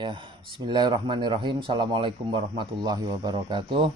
Ya, bismillahirrahmanirrahim. Assalamualaikum warahmatullahi wabarakatuh.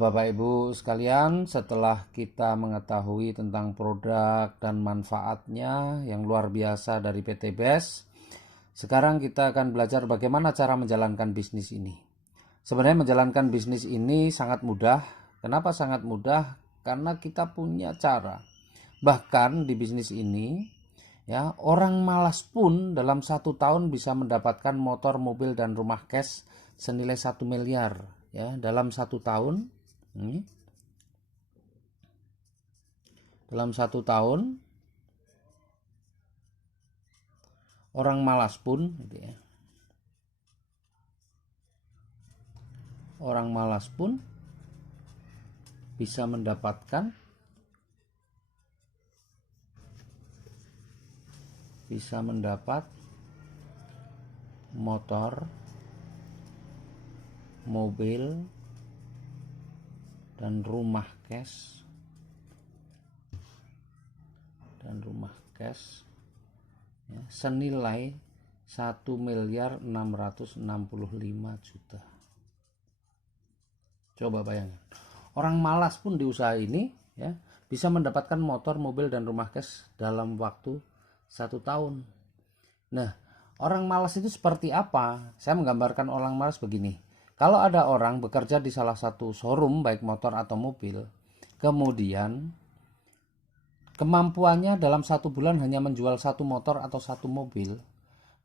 Bapak Ibu sekalian, setelah kita mengetahui tentang produk dan manfaatnya yang luar biasa dari PT BES, sekarang kita akan belajar bagaimana cara menjalankan bisnis ini. Sebenarnya menjalankan bisnis ini sangat mudah. Kenapa sangat mudah? Karena kita punya cara. Bahkan di bisnis ini, ya, orang malas pun dalam 1 tahun bisa mendapatkan motor, mobil, dan rumah cash senilai 1 miliar, ya, dalam 1 tahun. Dalam 1 tahun orang malas pun, gitu ya, orang malas pun bisa mendapat motor, mobil, dan rumah cash ya, senilai 1.665.000.000. Coba bayangkan, orang malas pun di usaha ini, ya, bisa mendapatkan motor, mobil, dan rumah cash dalam waktu 1 tahun. Nah, orang malas itu seperti apa? Saya menggambarkan orang malas begini. Kalau ada orang bekerja di salah satu showroom, baik motor atau mobil, kemudian kemampuannya dalam 1 bulan hanya menjual 1 motor atau 1 mobil,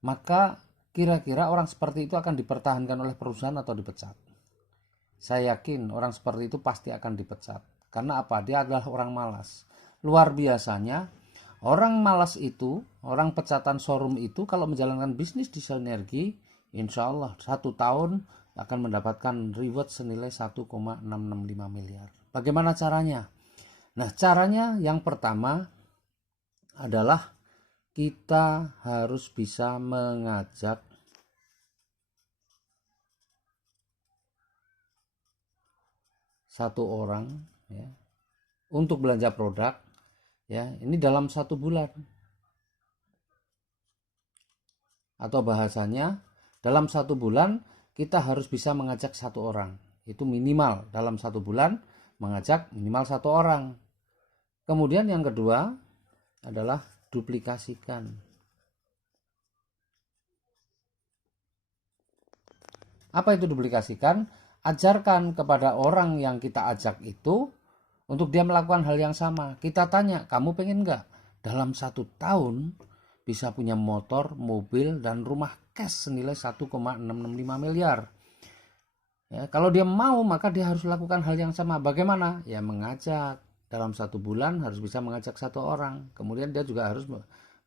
maka kira-kira orang seperti itu akan dipertahankan oleh perusahaan atau dipecat? Saya yakin orang seperti itu pasti akan dipecat. Karena apa? Dia adalah orang malas. Luar biasanya, orang malas itu, orang pecatan showroom itu, kalau menjalankan bisnis di Sinergi, insya Allah 1 tahun akan mendapatkan reward senilai 1,665 miliar. Bagaimana caranya? Nah, caranya yang pertama adalah kita harus bisa mengajak satu orang, ya, untuk belanja produk, ya, ini dalam 1 bulan, atau bahasanya dalam 1 bulan kita harus bisa mengajak satu orang. Itu minimal dalam 1 bulan mengajak minimal satu orang. Kemudian yang kedua adalah duplikasikan. Apa itu duplikasikan? Ajarkan kepada orang yang kita ajak itu untuk dia melakukan hal yang sama. Kita tanya, kamu pengen nggak dalam 1 tahun bisa punya motor, mobil, dan rumah cash senilai 1,665 miliar? Ya, kalau dia mau, maka dia harus lakukan hal yang sama. Bagaimana? Ya, mengajak. Dalam 1 bulan harus bisa mengajak satu orang. Kemudian dia juga harus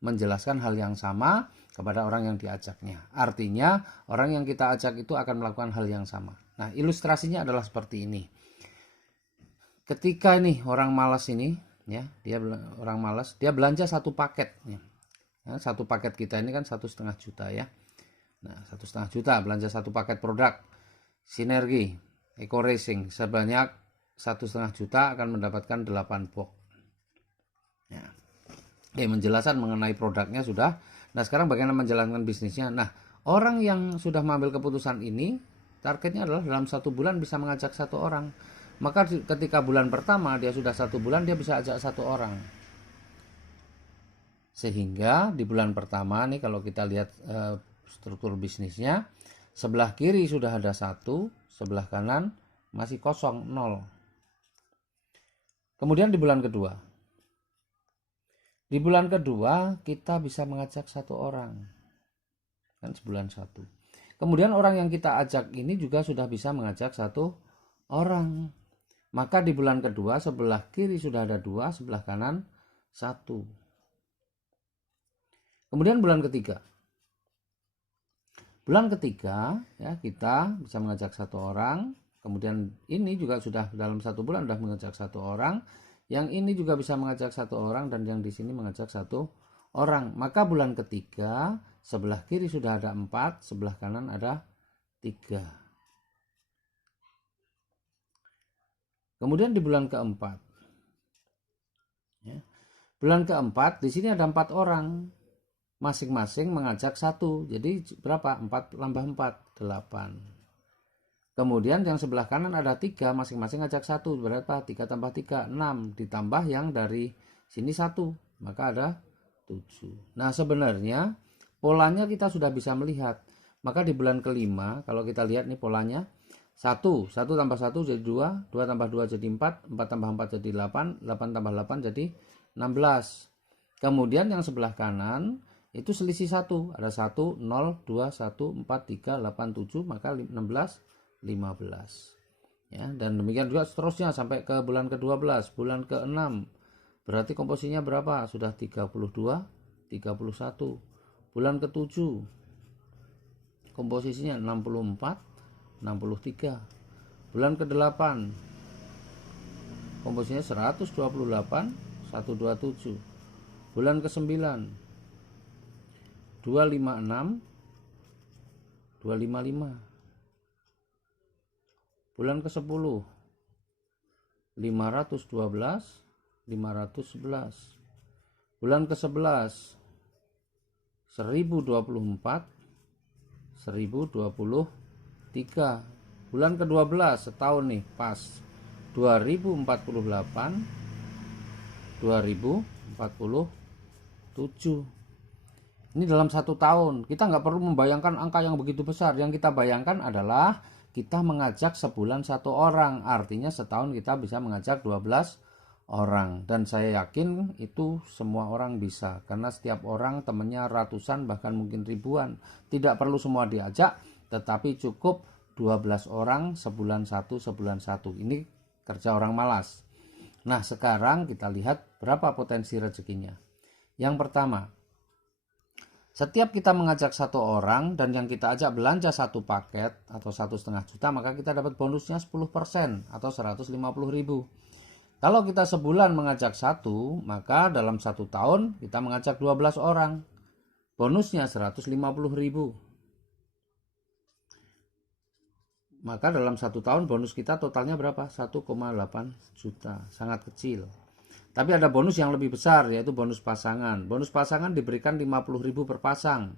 menjelaskan hal yang sama kepada orang yang diajaknya. Artinya, orang yang kita ajak itu akan melakukan hal yang sama. Nah, ilustrasinya adalah seperti ini. Ketika nih orang malas ini, ya, orang malas, dia belanja 1 paket. Ya, 1 paket kita ini kan 1,5 juta, ya. Nah, 1,5 juta belanja 1 paket produk Sinergi Eco Racing sebanyak 1,5 juta akan mendapatkan 8 box. Ya. Menjelaskan mengenai produknya sudah. Nah, sekarang bagaimana menjalankan bisnisnya? Nah, orang yang sudah mengambil keputusan ini, targetnya adalah dalam 1 bulan bisa mengajak satu orang. Maka ketika bulan pertama dia sudah 1 bulan, dia bisa ajak satu orang. Sehingga di bulan pertama nih, kalau kita lihat struktur bisnisnya, sebelah kiri sudah ada 1, sebelah kanan masih kosong, 0. Kemudian di bulan kedua kita bisa mengajak satu orang, kan sebulan 1. Kemudian orang yang kita ajak ini juga sudah bisa mengajak satu orang. Maka di bulan kedua sebelah kiri sudah ada 2, sebelah kanan 1. Kemudian bulan ketiga, ya, kita bisa mengajak satu orang. Kemudian ini juga sudah dalam 1 bulan sudah mengajak satu orang. Yang ini juga bisa mengajak satu orang, dan yang di sini mengajak satu orang. Maka bulan ketiga sebelah kiri sudah ada 4, sebelah kanan ada 3. Kemudian di bulan keempat, ya, bulan keempat di sini ada 4 orang. masing-masing mengajak 1. Jadi berapa? 4 tambah 4, 8. Kemudian yang sebelah kanan ada 3, masing-masing ngajak 1. Berapa? 3 tambah 3, 6. Ditambah yang dari sini 1, maka ada 7. Nah, sebenarnya polanya kita sudah bisa melihat. Maka di bulan kelima, kalau kita lihat nih polanya, 1 tambah 1 jadi 2, 2 tambah 2 jadi 4, 4 tambah 4 jadi 8, 8 tambah 8 jadi 16. Kemudian yang sebelah kanan itu selisih 1, ada 1, 0, 2, 1, 4, 3, 8, 7, maka 16, 15. Ya, dan demikian juga seterusnya sampai ke bulan ke-12, bulan ke-6. Berarti komposisinya berapa? Sudah 32, 31. Bulan ke-7 komposisinya 64, 63. Bulan ke-8 komposisinya 128, 127. Bulan ke-9 256, 255. Bulan ke-10 512, 511. Bulan ke-11 1024, 1023. Bulan ke-12 setahun nih pas 2048, 2047. Ini dalam 1 tahun. Kita nggak perlu membayangkan angka yang begitu besar. Yang kita bayangkan adalah kita mengajak sebulan 1 orang. Artinya setahun kita bisa mengajak 12 orang. Dan saya yakin itu semua orang bisa. Karena setiap orang temannya ratusan bahkan mungkin ribuan. Tidak perlu semua diajak, tetapi cukup 12 orang sebulan 1, sebulan 1. Ini kerja orang malas. Nah, sekarang kita lihat berapa potensi rezekinya. Yang pertama, setiap kita mengajak 1 orang dan yang kita ajak belanja 1 paket atau 1,5 juta, maka kita dapat bonusnya 10% atau 150.000. Kalau kita sebulan mengajak 1, maka dalam 1 tahun kita mengajak 12 orang. Bonusnya 150.000. Maka dalam 1 tahun bonus kita totalnya berapa? 1,8 juta. Sangat kecil. Tapi ada bonus yang lebih besar, yaitu bonus pasangan. Bonus pasangan diberikan 50.000 per pasang.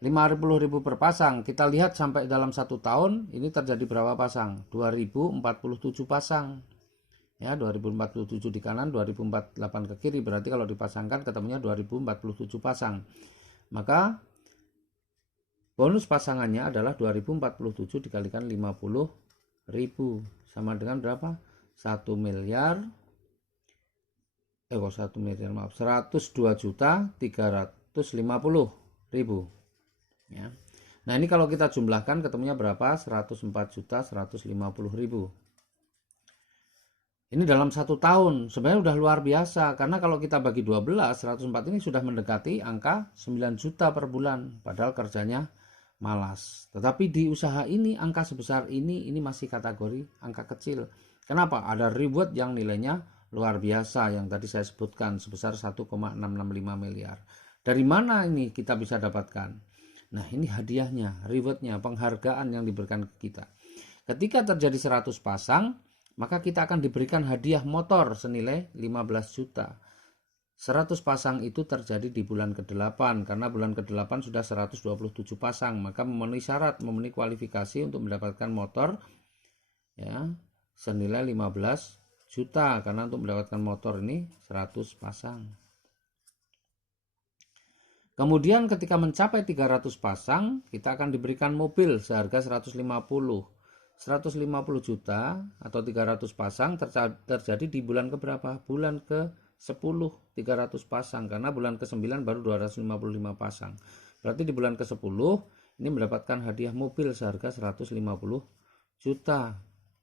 50.000 per pasang. Kita lihat sampai dalam 1 tahun ini terjadi berapa pasang? 2047 pasang. Ya, 2047 di kanan, 2048 ke kiri. Berarti kalau dipasangkan ketemunya 2047 pasang. Maka bonus pasangannya adalah 2047 dikalikan 50.000. Sama dengan berapa? 1 miliar. 102.350.000. Ya. Nah, ini kalau kita jumlahkan ketemunya berapa? 104.150.000. Ini dalam 1 tahun. Sebenarnya udah luar biasa. Karena kalau kita bagi 12, 104 ini sudah mendekati angka 9 juta per bulan. Padahal kerjanya malas. Tetapi di usaha ini angka sebesar ini masih kategori angka kecil. Kenapa? Ada reward yang nilainya luar biasa yang tadi saya sebutkan sebesar 1,665 miliar. Dari mana ini kita bisa dapatkan? Nah, ini hadiahnya, rewardnya, penghargaan yang diberikan ke kita. Ketika terjadi 100 pasang, maka kita akan diberikan hadiah motor senilai 15 juta. 100 pasang itu terjadi di bulan ke-8, karena bulan ke-8 sudah 127 pasang, maka memenuhi syarat, memenuhi kualifikasi untuk mendapatkan motor ya, senilai 15 juta, karena untuk mendapatkan motor ini 100 pasang. Kemudian ketika mencapai 300 pasang, kita akan diberikan mobil seharga 150 juta atau 300 pasang terjadi di bulan keberapa? Bulan ke-10 300 pasang, karena bulan ke-9 baru 255 pasang. Berarti di bulan ke-10 ini mendapatkan hadiah mobil seharga 150 juta.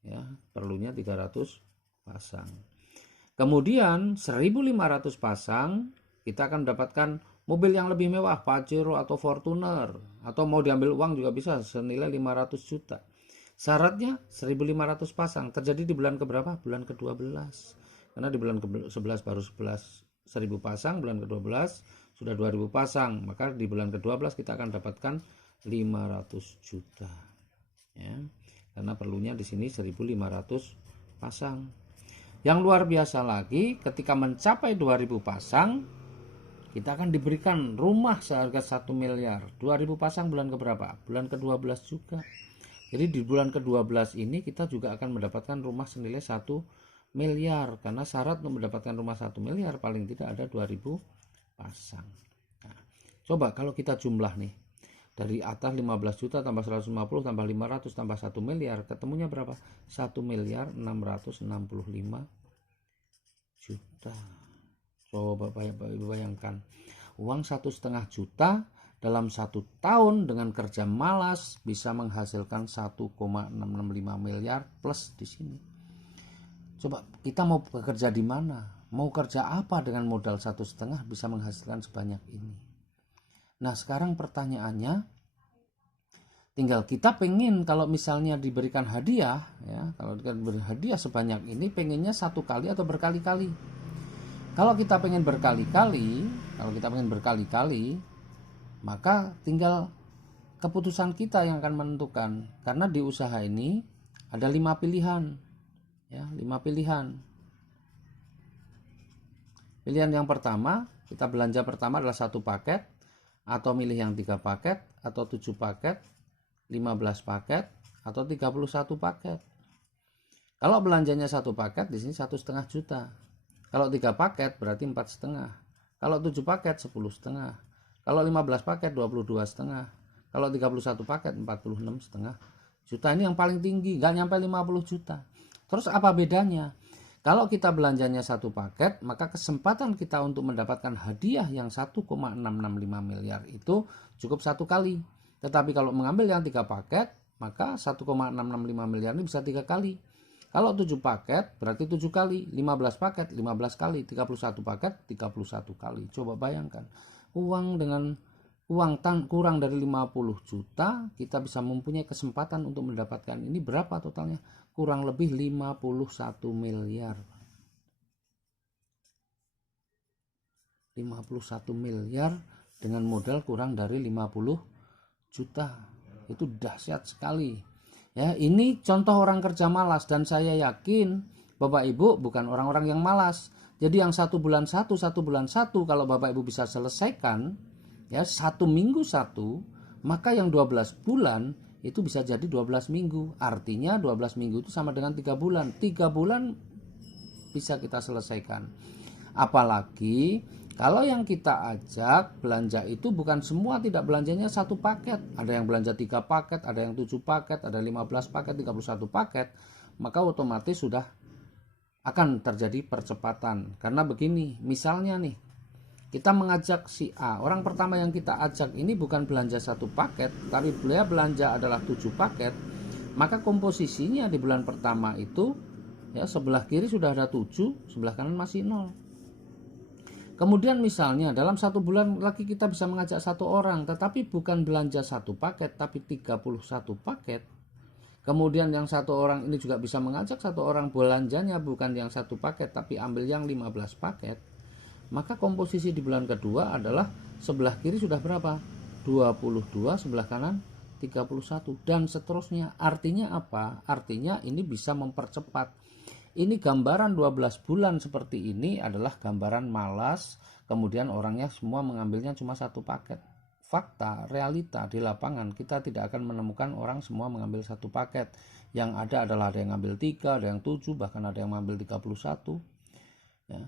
Ya, perlunya 300 pasang. Kemudian 1.500 pasang kita akan mendapatkan mobil yang lebih mewah, Pajero atau Fortuner, atau mau diambil uang juga bisa senilai 500 juta. Syaratnya 1.500 pasang terjadi di bulan keberapa? Bulan ke-12. Karena di bulan ke-11 baru 1.000 pasang, bulan ke-12 sudah 2.000 pasang, maka di bulan ke-12 kita akan dapatkan 500 juta. Ya. Karena perlunya di sini 1.500 pasang. Yang luar biasa lagi, ketika mencapai 2.000 pasang, kita akan diberikan rumah seharga 1 miliar. 2000 pasang bulan keberapa? Bulan ke-12 juga. Jadi di bulan ke-12 ini kita juga akan mendapatkan rumah senilai 1 miliar. Karena syarat untuk mendapatkan rumah 1 miliar paling tidak ada 2000 pasang. Nah, coba kalau kita jumlah nih. Dari atas 15 juta tambah 150 tambah 500 tambah 1 miliar. Ketemunya berapa? 1 miliar 665 juta. Coba bayangkan. Uang 1,5 juta dalam 1 tahun dengan kerja malas bisa menghasilkan 1,665 miliar plus di sini. Coba kita mau bekerja di mana? Mau kerja apa dengan modal 1,5 bisa menghasilkan sebanyak ini? Nah, sekarang pertanyaannya, tinggal kita pengen kalau misalnya diberikan hadiah, ya, kalau diberikan hadiah sebanyak ini, pengennya 1 kali atau berkali-kali. Kalau kita pengen berkali-kali, maka tinggal keputusan kita yang akan menentukan. Karena di usaha ini ada 5 pilihan, ya, 5 pilihan. Pilihan yang pertama, kita belanja pertama adalah 1 paket, atau milih yang 3 paket, atau 7 paket, 15 paket, atau 31 paket. Kalau belanjanya 1 paket, di sini 1,5 juta. Kalau 3 paket berarti 4,5. Kalau 7 paket 10,5. Kalau 15 paket 22,5. Kalau 31 paket 46,5 juta. Ini yang paling tinggi, nggak nyampe 50 juta. Terus apa bedanya? Kalau kita belanjanya 1 paket, maka kesempatan kita untuk mendapatkan hadiah yang 1,665 miliar itu cukup 1 kali. Tetapi kalau mengambil yang 3 paket, maka 1,665 miliar ini bisa 3 kali. Kalau 7 paket berarti 7 kali, 15 paket 15 kali, 31 paket 31 kali. Coba bayangkan, uang kurang dari 50 juta, kita bisa mempunyai kesempatan untuk mendapatkan ini berapa totalnya? Kurang lebih 51 miliar. 51 miliar dengan modal kurang dari 50 juta. Itu dahsyat sekali. Ya, ini contoh orang kerja malas, dan saya yakin Bapak Ibu bukan orang-orang yang malas. Jadi yang 1 bulan 1 kalau Bapak Ibu bisa selesaikan, ya, 1 minggu 1, maka yang 12 bulan itu bisa jadi 12 minggu. Artinya 12 minggu itu sama dengan 3 bulan. 3 bulan bisa kita selesaikan. Apalagi kalau yang kita ajak belanja itu bukan semua, tidak belanjanya 1 paket. Ada yang belanja 3 paket, ada yang 7 paket, ada 15 paket, 31 paket. Maka otomatis sudah akan terjadi percepatan. Karena begini, misalnya nih, kita mengajak si A. Orang pertama yang kita ajak ini bukan belanja 1 paket, tapi beliau belanja adalah 7 paket. Maka komposisinya di bulan pertama itu, ya, sebelah kiri sudah ada 7, sebelah kanan masih 0. Kemudian misalnya dalam 1 bulan lagi kita bisa mengajak 1 orang, tetapi bukan belanja 1 paket, tapi 31 paket. Kemudian yang 1 orang ini juga bisa mengajak 1 orang, belanjanya bukan yang 1 paket, tapi ambil yang 15 paket. Maka komposisi di bulan kedua adalah sebelah kiri sudah berapa? 22, sebelah kanan 31, dan seterusnya. Artinya apa? Artinya ini bisa mempercepat. Ini gambaran 12 bulan seperti ini adalah gambaran malas, kemudian orangnya semua mengambilnya cuma 1 paket. Fakta, realita di lapangan, kita tidak akan menemukan orang semua mengambil 1 paket. Yang ada adalah ada yang ngambil 3, ada yang 7, bahkan ada yang mengambil 31. Ya.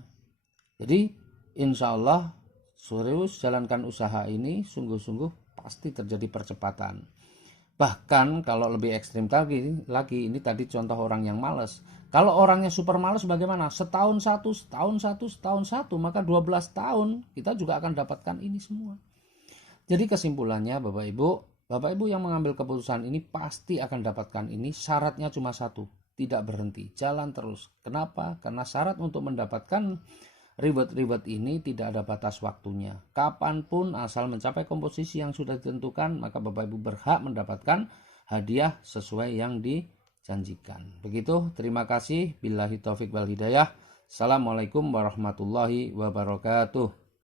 Jadi insya Allah serius jalankan usaha ini, sungguh-sungguh pasti terjadi percepatan. Bahkan kalau lebih ekstrim lagi, ini tadi contoh orang yang malas. Kalau orangnya super malas bagaimana? Setahun satu, maka 12 tahun kita juga akan dapatkan ini semua. Jadi kesimpulannya Bapak Ibu yang mengambil keputusan ini pasti akan dapatkan ini. Syaratnya cuma 1, tidak berhenti, jalan terus. Kenapa? Karena syarat untuk mendapatkan reward ini tidak ada batas waktunya. Kapanpun asal mencapai komposisi yang sudah ditentukan, maka Bapak Ibu berhak mendapatkan hadiah sesuai yang dijanjikan. Begitu, terima kasih. Billahi taufik wal hidayah. Assalamualaikum warahmatullahi wabarakatuh.